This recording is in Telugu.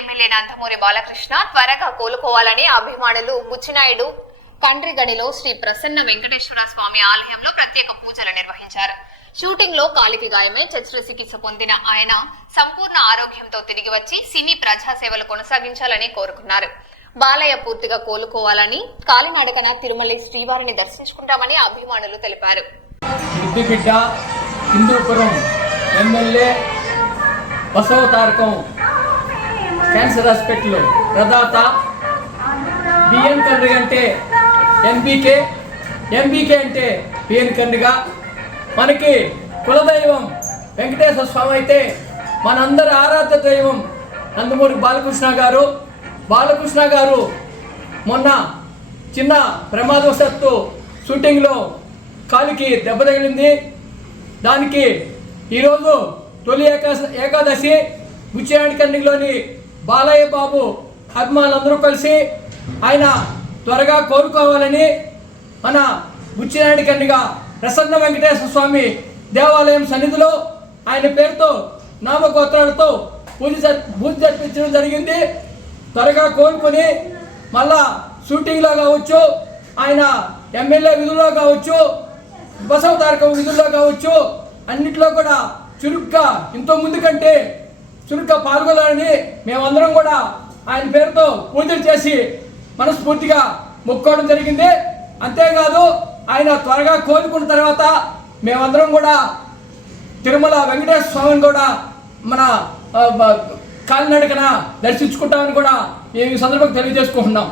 ఎమ్మెల్యే నందమూరి బాలకృష్ణ త్వరగా కోలుకోవాలని అభిమానులు బుచ్చినాయుడు కండ్రిగడిలో శ్రీ ప్రసన్న వెంకటేశ్వర స్వామి ఆలయంలో ప్రత్యేక పూజలు నిర్వహించారు. షూటింగ్ లో కాలికి గాయమై శస్త్రచికిత్స పొందిన ఆయన సంపూర్ణ ఆరోగ్యంతో తిరిగి వచ్చి సినీ ప్రజాసేవలు కొనసాగించాలని కోరుకున్నారు. బాలయ్య పూర్తిగా కోలుకోవాలని కాలినడకన తిరుమల శ్రీవారిని దర్శించుకుంటామని అభిమానులు తెలిపారు. క్యాన్సర్ హాస్పిటల్ ప్రదాత బిఎన్ కండ్రిగ అంటే ఎంబీకే అంటే బిఎన్ కండ్రిగ. మనకి కులదైవం వెంకటేశ్వర స్వామి అయితే మనందరి ఆరాధ్య దైవం నందమూరి బాలకృష్ణ గారు మొన్న చిన్న ప్రమాదవశాత్తు షూటింగ్లో కాలికి దెబ్బ తగిలింది. దానికి ఈరోజు తొలి ఏకాదశి బుచ్చినాయుడు కండ్రిగలోని బాలయ్య బాబు అభిమానులందరూ కలిసి ఆయన త్వరగా కోలుకోవాలని మన బుచ్చినాయుడు కండ్రిగ ప్రసన్న వెంకటేశ్వర స్వామి దేవాలయం సన్నిధిలో ఆయన పేరుతో నామగోత్రాలతో పూజ జరిపించడం జరిగింది. త్వరగా కోలుకొని మళ్ళా షూటింగ్లో కావచ్చు, ఆయన ఎమ్మెల్యే విధుల్లో కావచ్చు, బసవ తారకం విధుల్లో కావచ్చు, అన్నింటిలో కూడా చురుగ్గా ఎంతో ముందు కంటే చురుగ్గా పాల్గొనాలని మేమందరం కూడా ఆయన పేరుతో పూజలు చేసి మనస్ఫూర్తిగా మొక్కుకోవడం జరిగింది. అంతేకాదు ఆయన త్వరగా కోలుకున్న తర్వాత మేమందరం కూడా తిరుమల వెంకటేశ్వర స్వామిని కూడా మన కాలినడకన దర్శించుకుంటామని కూడా మేము ఈ సందర్భంగా తెలియజేసుకుంటున్నాం.